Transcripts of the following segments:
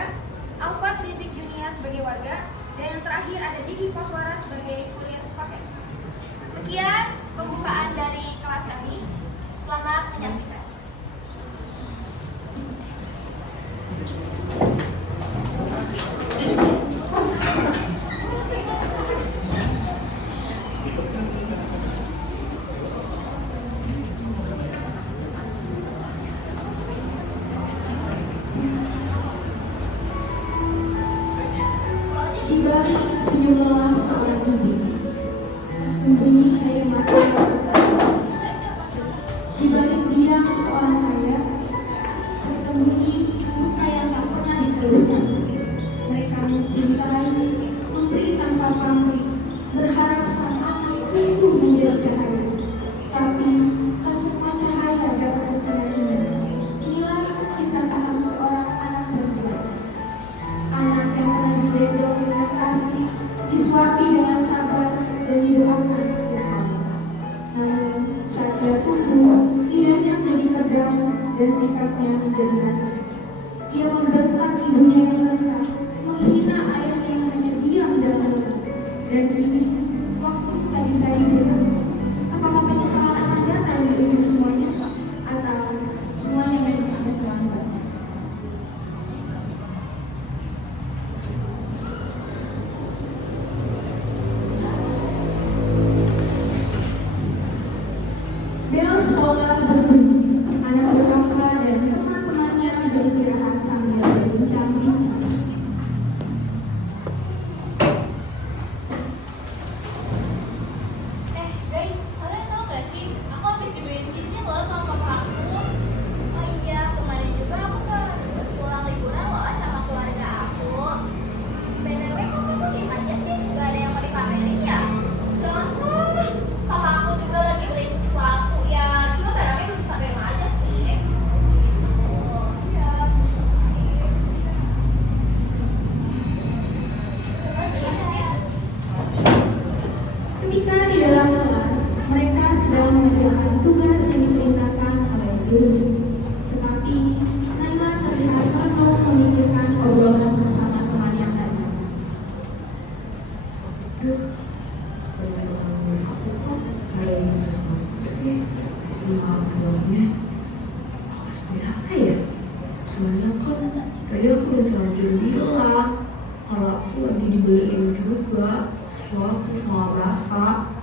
warga, Alfat Rizik Junia sebagai warga, dan yang terakhir ada Diki Koswara sebagai kurir paket. Sekian pembukaan dari kelas kami. Selamat menyaksikan. Tiba senyum lelah seorang ibu, tersembunyi air mata yang berkarat. Di balik diam seorang ayah, tersembunyi luka yang tak pernah dikeluhkan. Mereka mencintai, memberi tanpa pamrih, berharap sang anak tumbuh menjadi cahaya. Tapi tak semua cahaya dapat bersinarnya. Inilah kisah tentang seorang anak perempuan. Anak yang pernah digendong dengan kasih, disuapi dengan sabar, dan didoakan setiap hari. Namun, saat ia tumbuh, lidahnya menjadi pedang dan sikapnya menjadi rajin. Ia membentak ibunya yang lembut, menghina ayah yang hanya diam dan menolak. Dan kini, waktu tak bisa dibilang. Apakah penyesalan akan datang di ujung semuanya? Atau semuanya memang sudah terlambat? Bel sekolah berbunyi, anak berangka dan teman-temannya beristirahat sambil berbincang-bincang. Guys, kalian tau gak sih? Aku habis dibeliin cincin loh sama papa aku. Oh iya, kemarin juga aku pulang liburan loh sama keluarga aku. BTW kok kamu diem aja sih? Gak ada yang mau dipamerin ya? Jangan salah, papa aku juga lagi beliin sesuatu ya. Cuma barangnya belum sampai rumah aja sih. Oh iya, sih. Ketika di dalam kelas, mereka sedang mengerjakan tugas yang diperintahkan oleh gurunya. Tetapi, Naila terlihat penuh memikirkan obrolan bersama temannya tadi. Aduh, teman-teman aku kok hari ini sesuatu sih sama abangnya. Aku seperti apa ya? Soalnya kan tadi aku udah terlanjur bilang kalau aku lagi dibeliin juga sesuatu sama bapak.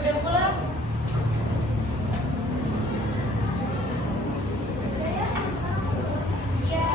Udah pulang? Iya.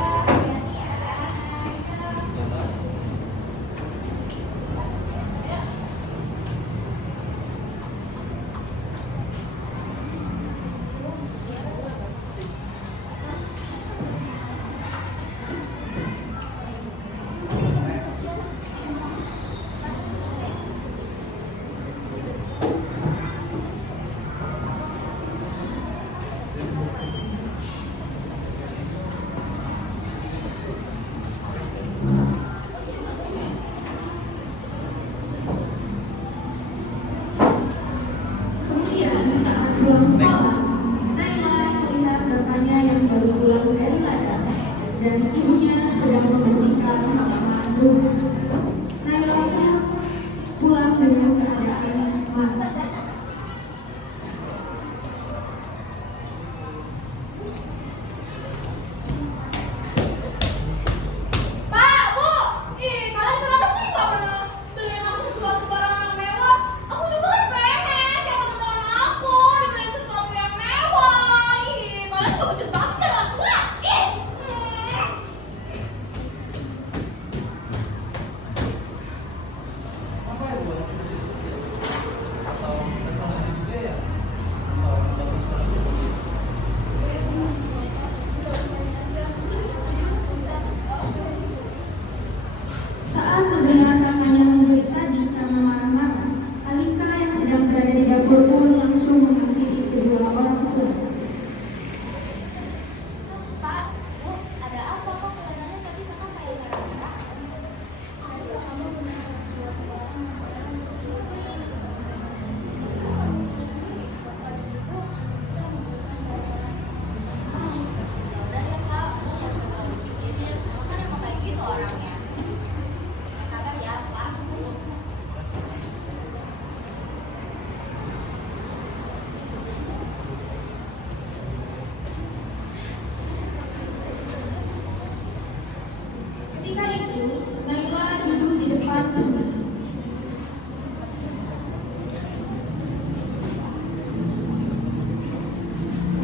Kemudian saat pulang sekolah, Naila melihat bapaknya yang baru pulang dari ladang dan ibunya sedang membersihkan halaman rumah. Naila pun pulang dengan keadaan marah. Pak, Bu, kalian kenapa sih nggak pernah beliin aku sesuatu barang yang mewah? Aku juga kan pengen kayak teman-teman aku dibeliin sesuatu yang mewah. Kalian juga becus banget sih jalan tua. Saat mendengar kakaknya menjerit tadi karena marah-marah, Alika yang sedang berada di dapur pun langsung menghampiri kedua orang tua. Pak, Bu, ada apa kok kelihatannya tadi kakak kayak marah-marah?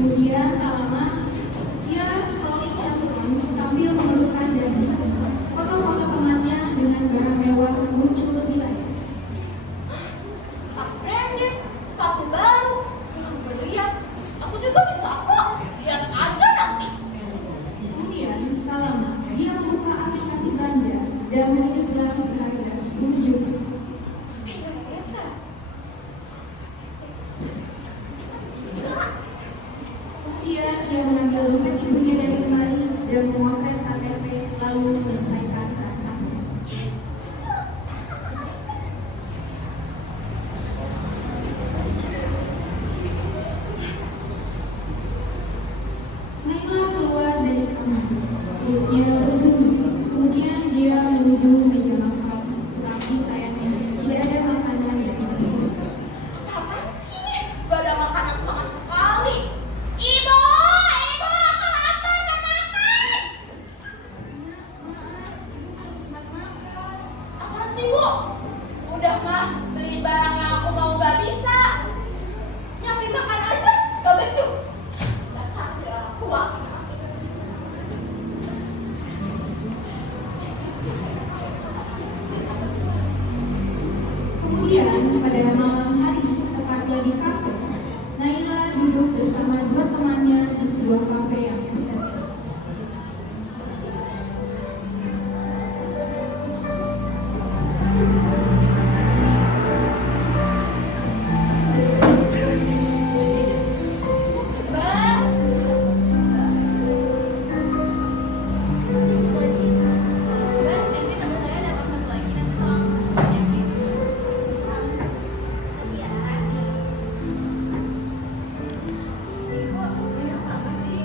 Kemudian tak lama, dia scrolling handphone sambil menundukkan dahi. Foto-foto temannya dengan barang mewah muncul di layar. Tas branded, sepatu baru, minum berlian. Aku juga bisa kok. Lihat aja nanti. Kemudian tak lama, dia membuka aplikasi belanja dan melihat gelang seharga 10 juta. Kemudian ia mengambil dompet ibunya dari lemari dan memotret KTP lalu menyelesaikan transaksi. Naila keluar dari kamar, perutnya berbunyi. Kemudian dia menuju meja makan, tetapi sayangnya tidak ada makanan yang tersisa. Apaan sih? Gak ada makanan sama sekali. Ibu, aku lapar, mau makan. Apaan sih, Bu? Udah mah, beli barang yang aku mau gak bisa. Nyiapin makan aja, gak becus. Dasar dia tua. Kemudian pada malam hari, tepatnya di kafe, Naila duduk bersama dua temannya di sebuah kafe yang estetik. Nanti teman saya datang satu lagi dan tolong nyiapin. Ih, kok banyak banget sih?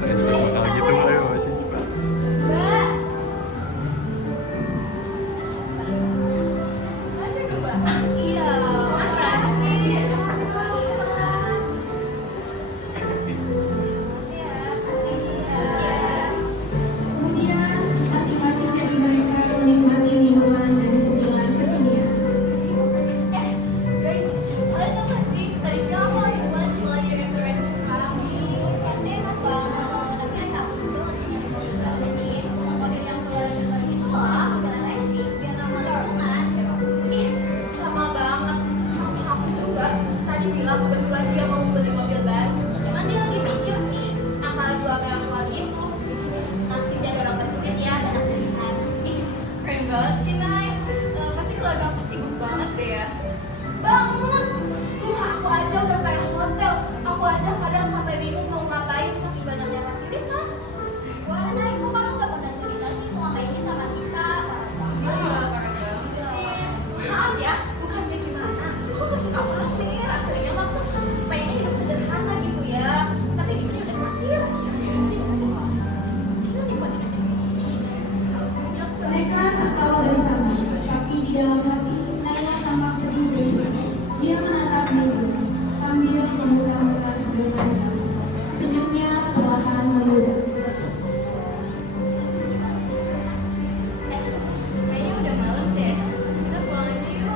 Kayak bakal gitu, ayo masih. Mbak. Ada tuh, Mbak? Iya, makasih. Kemudian masing-masing dari mereka menikmati minuman dan cemilan kekinian. Guys, kalian tau gak sih? Tadi siang aku habis lunch malah di restoran kami. Pasti enak banget. Lagian aku juga ngerti nyari mobil baru sih. Model yang keluaran baru itu loh, modelan racing, biar ramah lingkungan. Ih, sama banget. Tapi aku juga tadi bilang kebetulan dia mau beli mobil baru. Cuman dia lagi mikir sih antara dua merek keluar gitu. Pasti jadi orang berduit ya, banyak pilihan. Ih, keren banget sih, Nay. Pasti keluarga aku sibuk banget deh ya. Banget. Rumah aku aja udah kayak hotel. Aku aja kadang sampai bingung mau ngapain saking banyaknya fasilitas. Wah, nah itu kamu gak pernah cerita sih selama ini sama kita. Keren banget sih. Maaf ya, bukannya gimana. Aku gak suka pamer. Aslinya mah tuh pengennya hidup sederhana gitu ya. Tapi gimana udah terakhir. Kita nikmatin aja di sini. Harus punya Mereka tertawa bersama, tapi di dalam hati Naila tampak sedih dan sedih. Dia menatap meja sambil memutar-mutar sedotan gelas. Senyumnya perlahan memudar. Kayaknya udah malam deh. Kita pulang aja yuk.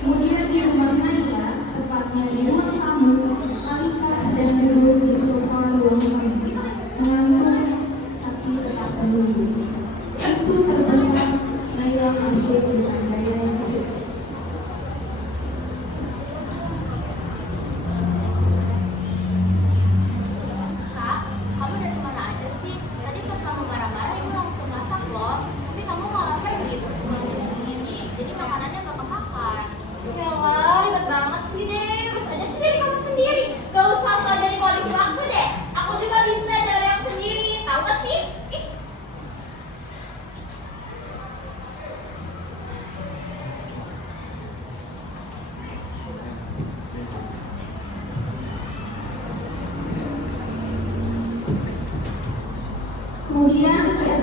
Kemudian di rumah Naila, tepatnya di ruang tamu, Alika sedang duduk di sofa ruang tamu, mengantuk tapi tetap menunggu. Pintu terbuka, Naila masuk dengan gaya yang cukup.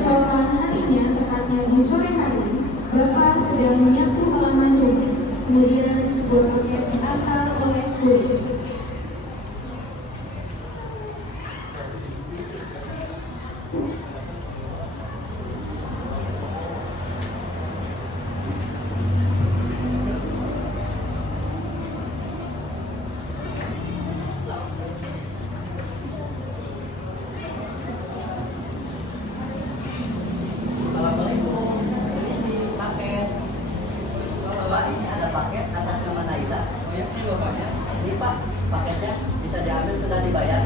keesokan harinya, tepatnya di sore hari, Bapak sedang menyapu halaman rumah. Kemudian sebuah paket diantar oleh kurir. Assalamualaikum, permisi paket. Bapak ini ada paket atas nama Naila. Oh ya, sini bapaknya. Ini Pak, paketnya bisa diambil sudah dibayar.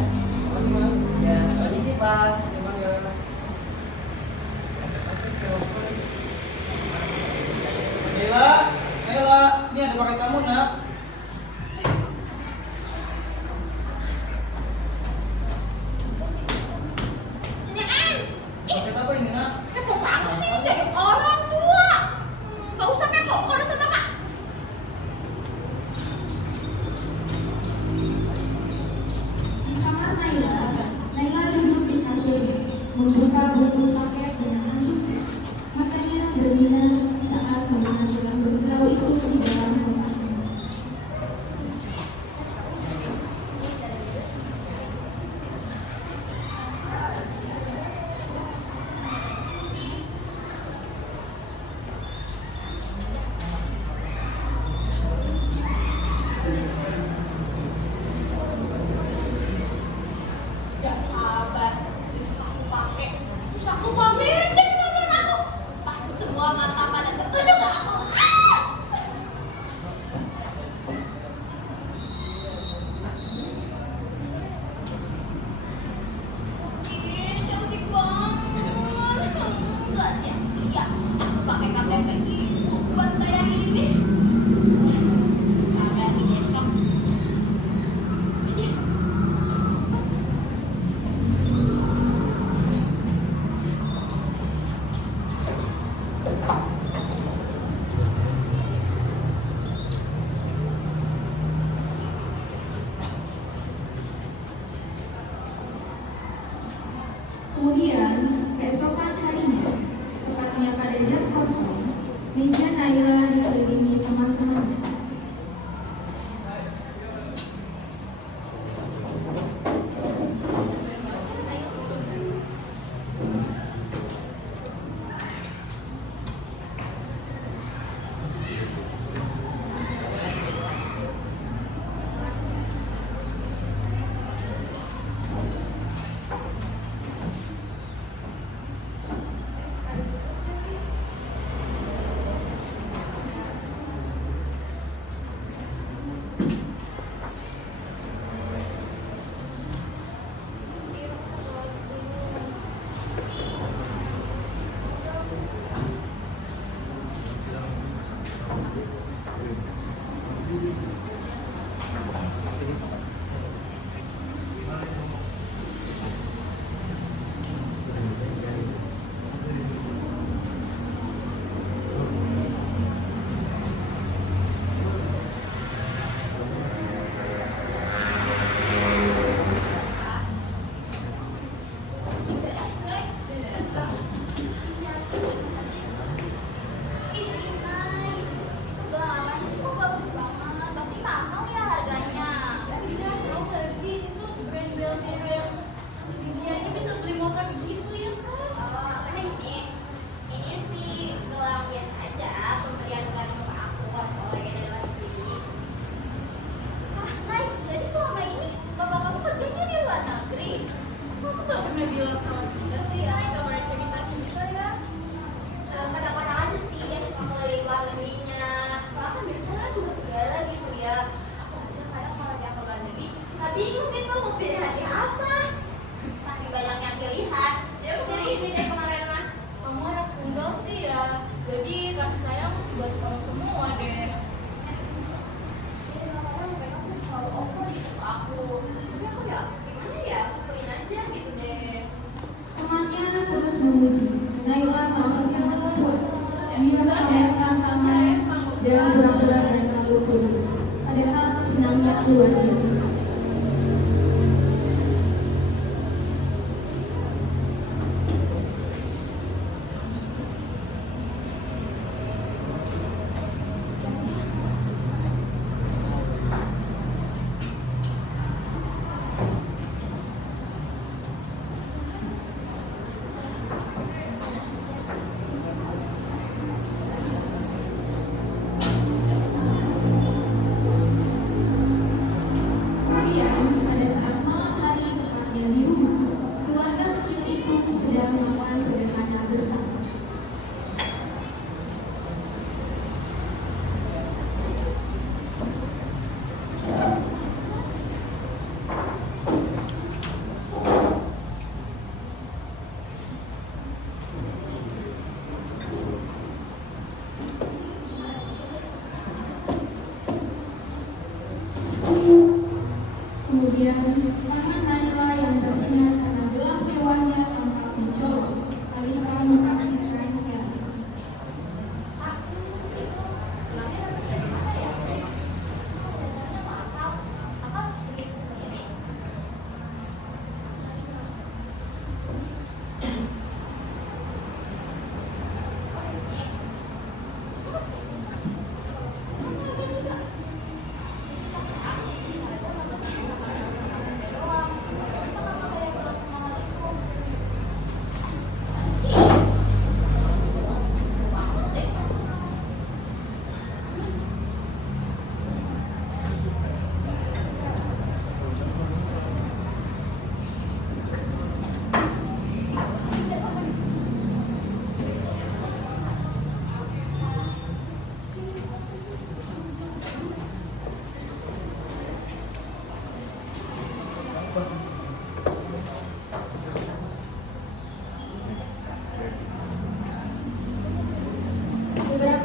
Mas. Ya, permisi Pak. Naila, Naila, ini ada paket kamu nak. Paket apa ini nak? Kepo banget sih jadi orang tua. Gak usah kepo, gak urusan bapak. Di kamar Naila, Naila duduk di kasurnya, membuka bungkus paket dengan antusias. Matanya berminat saat melihat gelang berkilau itu di dalam kotaknya. Gak sabar, bisa aku pakai, bisa aku pamerin deh teman aku. Pasti semua mata pada tertuju ke aku. Ah! Ih, cantik banget. Gak sia-sia aku pakai KTP itu buat bayar ini. Sampai hari besok. Ini. Kemudian, keesokan harinya, tepatnya pada jam kosong, meja Naila dikelilingi teman-temannya. dan pura-pura dan terlalu kurus. Padahal senangnya luar biasa.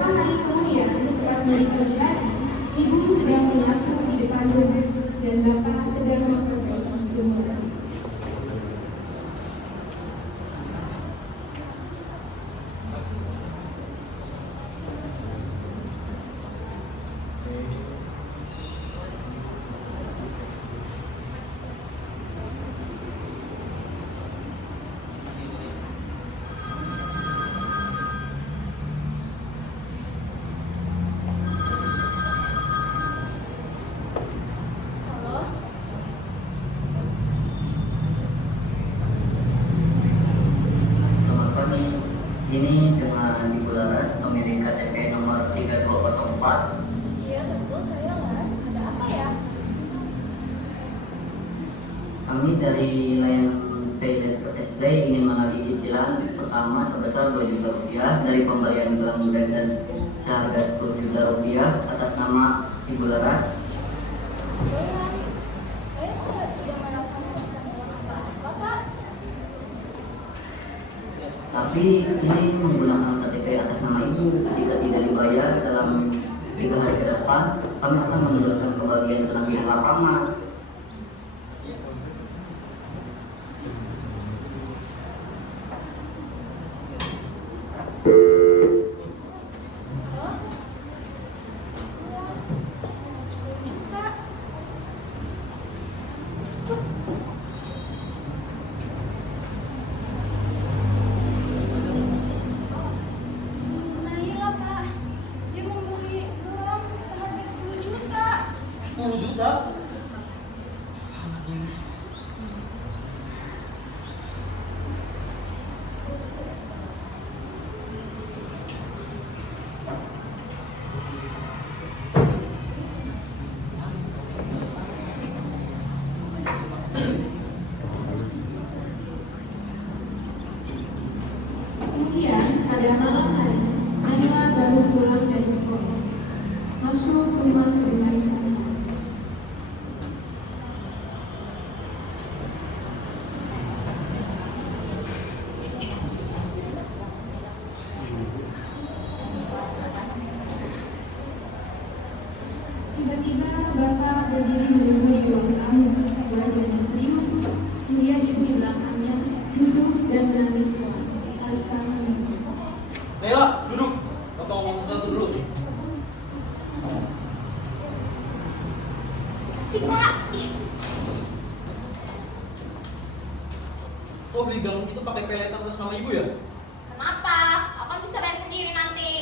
beberapa hari kemudian, tepat menikah tadi, ibu sedang menyapu di depan rumah dan bapak sedang memperbaiki jemuran. Selamat pagi. Ini dengan Ibu Laras, pemilik KTP nomor 3004. Iya betul, saya Laras. Ada apa ya? Kami dari layanan Pay Letter Display ingin menagih cicilan pertama sebesar 2 juta rupiah dari pembelian gelang dan seharga 10 juta rupiah atas nama Ibu Laras. Beneran. Saya tidak merasa bisa melakukan apa-apa, Kak. Tapi ini menggunakan KTP atas nama Ibu. Jika tidak dibayar dalam 3 hari ke depan, kami akan meneruskan ke bagian penagihan lapangan. Hah? 10 juta. Naila, Pak. Dia membeli gelang seharga 10 juta. 10 juta? Kemudian pada malam hari, Naila baru pulang dari sekolah, masuk rumah dengan Sari. Tiba-tiba bapak berdiri menunggu di ruang tamu, wajahnya serius. Kemudian ibu di belakangnya duduk dan menangis pelan. Tarik tangan. Naila, duduk. Bapak ngomong sesuatu dulu. Si Pak. Ih, Kok beli gelang itu pakai pay letter atas nama ibu ya? kenapa? Aku kan bisa bayar sendiri nanti.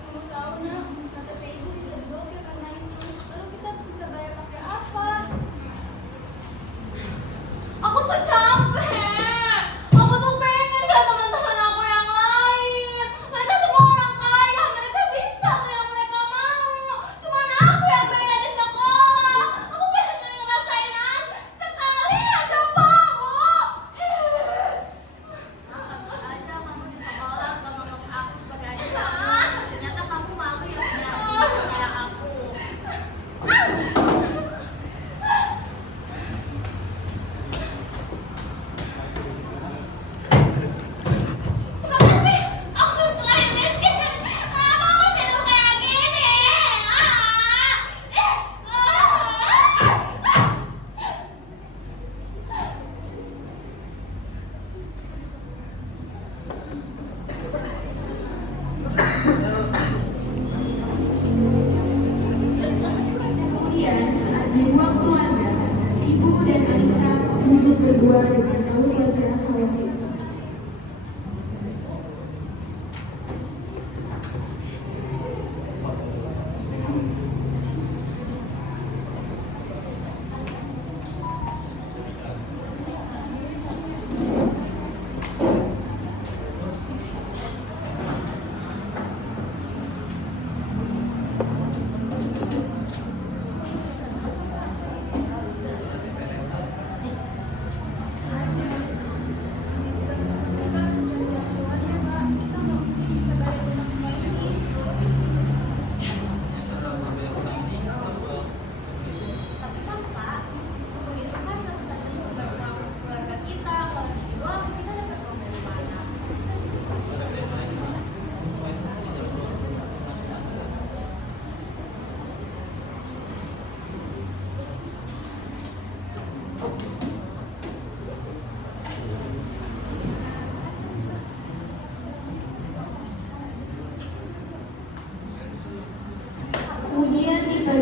Kamu tahu nak, KTP ibu bisa diblokir karena itu. Lalu kita bisa bayar pakai apa? Aku tuh capek. Aku tuh pengen kayak teman-teman aku yang lain. Mereka semua orang kaya. Mereka bisa tuh yang mereka mau. Cuman aku yang pengen di sekolah. Aku pengen ngerasain sekali aja, Pak, Bu. Aja kamu di sekolah gak menganggap aku sebagai adik. Ternyata kamu malu ya punya adik kayak aku. Kenapa sih? Aku tuh selain miskin. Aku harus hidup kayak gini. Kemudian saat di ruang keluarga, ibu dan Anita duduk berdua dengan raut wajah khawatir.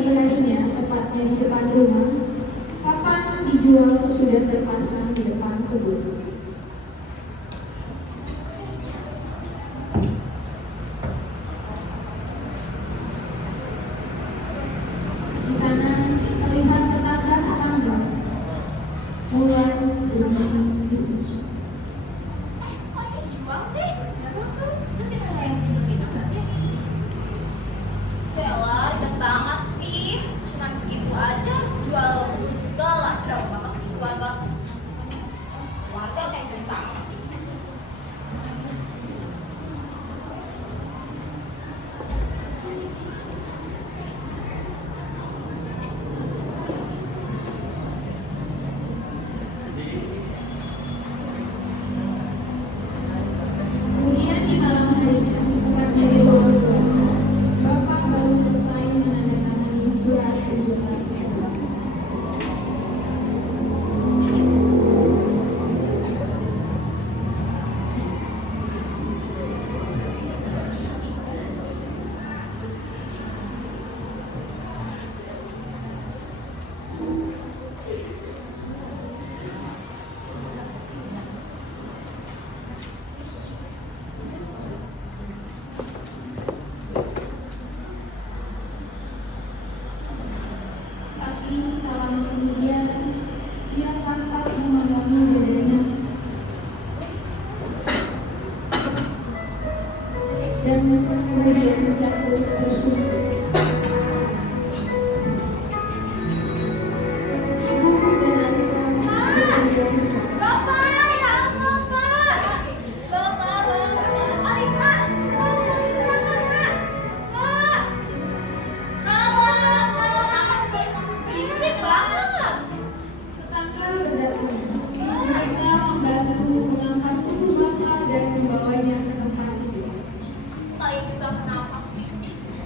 pagi harinya, tepatnya di depan rumah, papan dijual sudah terpasang di depan kebun. Di sana terlihat tetangga-tetangga mulai berbisik-bisik. Kok ini dijual sih? Terus ini ada yang gitu nggak sih? Bella, ribet banget sih. Cuman segitu aja harus jual kebun segala. Drama banget sih keluarga. Warga kayak jadi banget sih. Kemudian di malam harinya, tepatnya di ruang keluarga, Bapak baru selesai menandatangani surat penjualan. Tapi tak lama kemudian, ia tampak memegangi dadanya dan kemudian jatuh tersungkur. Ibu dan Alika berteriak histeris. Bapak, ya Allah, Pak. Bapak, Alika. Pak. Kenapa sih? Berisik banget. Tetangga berdatangan. Mereka membantu mengangkat tubuh Bapak dan membawanya ke tempat tidur. Kalian juga kenapa sih?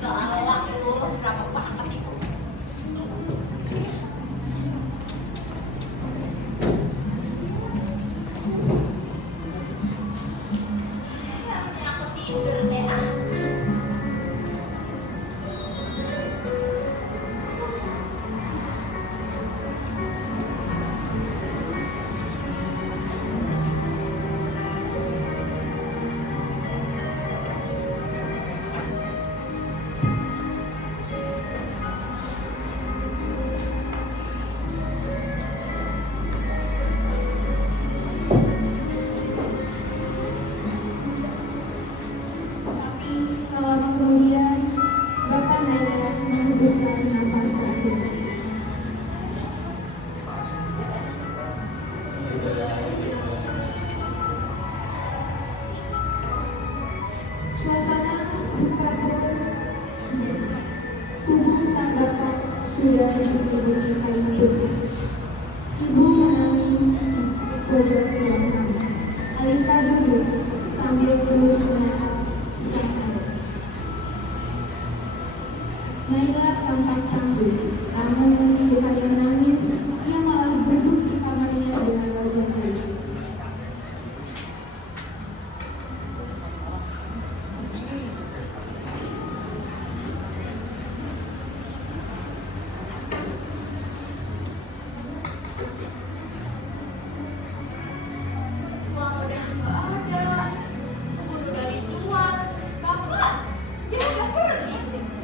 Galak itu, berapa banget itu? Kayaknya aku tidur deh. Tapi tak lama kemudian, Bapak Naila menghembuskan nafas terakhir. Suasana duka pun tubuh sang bapak sudah diselimuti kain putih. Ibu menangis di pojok ruang tamu. Alika duduk sambil terus menatap sang anak. Naila tampak canggung, namun bukannya menangis, ia malah duduk di kamarnya dengan wajah risih. Uang udah nggak ada, kebun udah dijual. Bapak, dia udah pergi.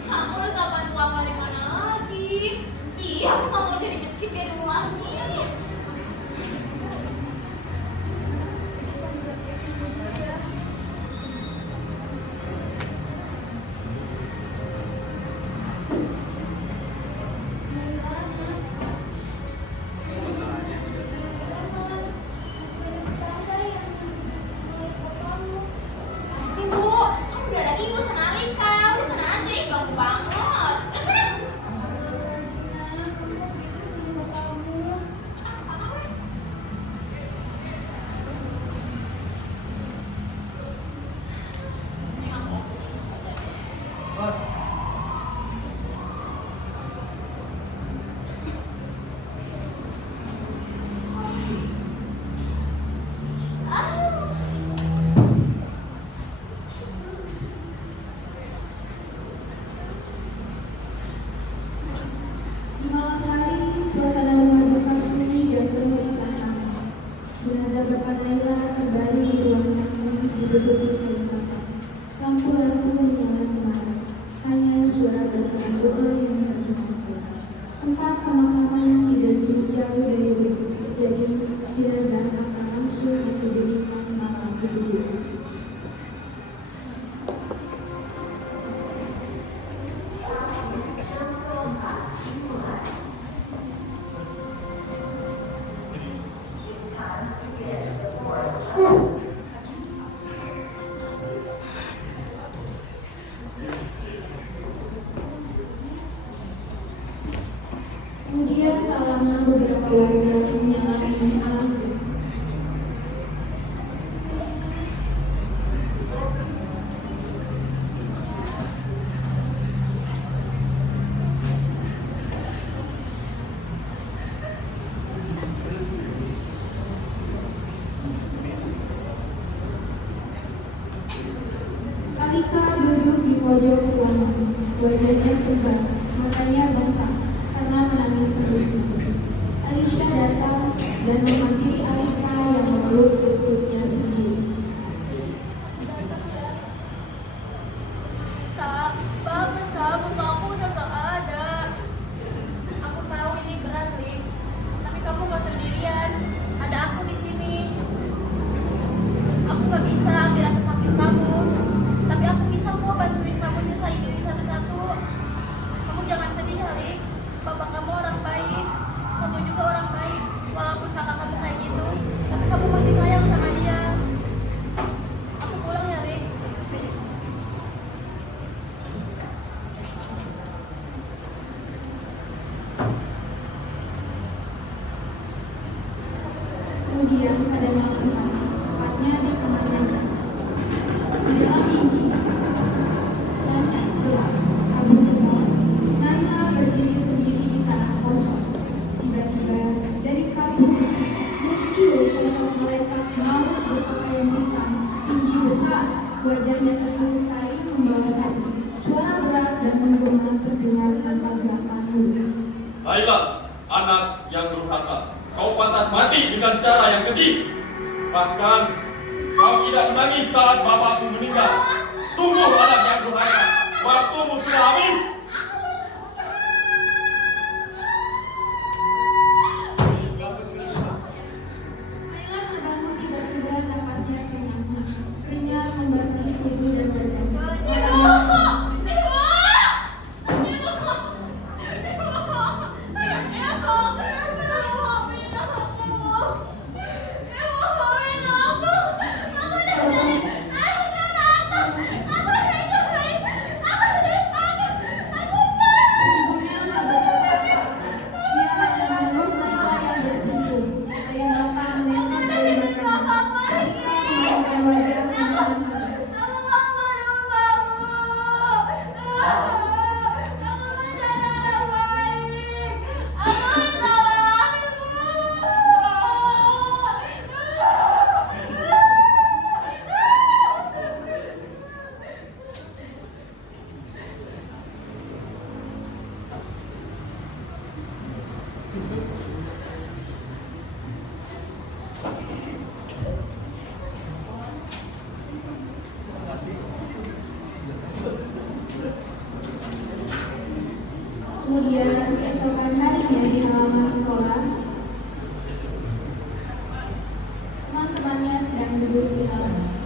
Aku harus dapat uang dari mana lagi? Iya, aku nggak mau jadi tak lama beberapa warga mengalami alam. Alika duduk di pojok ruangan, wajahnya sebal, matanya bengkak karena menangis terus-menerus. Alicia datang dan menghampiri Alika yang memeluk lututnya sendiri. Sa, bagus Sa, muka aku udah gak ada. Aku tahu ini berat, Lik. Tapi kamu gak sendirian. Ada aku di sini. Aku gak bisa ambil rasa sakit kamu. Tapi aku bisa kok bantuin kamu nyelesain diri satu-satu. Kamu jangan sedih, Lik. Bapak kamu orang baik. Kamu juga orang baik. Walaupun kakak kamu kayak gitu, tapi kamu masih sayang sama dia. Aku pulang ya, Lik. Kemudian pada malam hari, tepatnya di pemandangan. Di dalam mimpi, langit gelap, kabut tebal, Naila berdiri sendiri di tanah kosong. Tiba-tiba dari kabut muncul sosok malaikat maut berpakaian hitam, tinggi besar, wajahnya terlukai membawa sabit. Suara berat dan menggema terdengar tanpa gerakan mulut. Naila, anak yang durhaka, kau pantas mati dengan cara yang keji. Bahkan kau tidak menangis saat bapakmu meninggal. Sungguh anak yang durhaka, waktumu sudah habis. Naila terbangun tiba-tiba, napasnya kenyang. Keringat membasahi tubuh dan badannya. Ibunya tak berkata-kata. Dia hanya memeluk Naila yang bersinggung. Air mata menetes dari matanya. Alika memalingkan wajah menahan haru. Kemudian keesokan harinya di halaman sekolah, teman-temannya sedang duduk di halaman.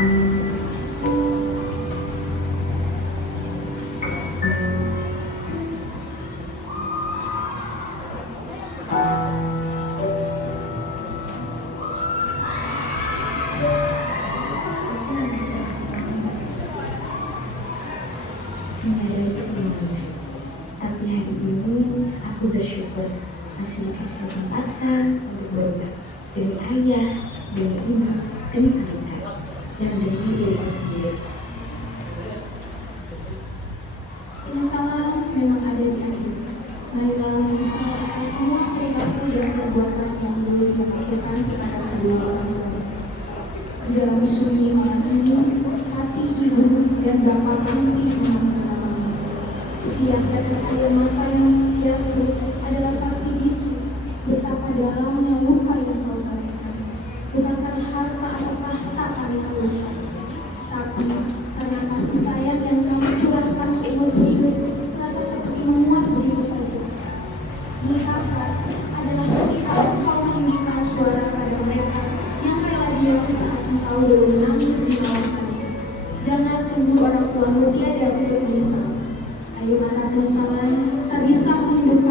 Menyadari semuanya. Tapi hari ini aku bersyukur masih dikasih kesempatan untuk berubah demi ayah, demi ibu, demi anak, dan demi diriku sendiri. Penyesalan memang ada di hati. Naila menyesal atas semua perilaku dan perbuatan yang dulu ia lakukan kepada kedua orang tua. Di dalam sunyi malam ini, hati ibu dan bapak berhenti mengalami. Setiap tetes air mata yang jatuh adalah saksi bisu betapa dalamnya luka yang kau berikan. Bukan karena harta atau tahta kau luka, tapi karena kasih sayang yang kamu curahkan seumur hidup rasa seperti memuat begitu saja. Durhaka adalah ketika engkau meninggikan suara pada mereka yang rela diam saat engkau dulu menangis di malam hari. Jangan tunggu orang tuamu tiada untuk menyesal. Ayo mata penyesalan tak bisa menghidupkan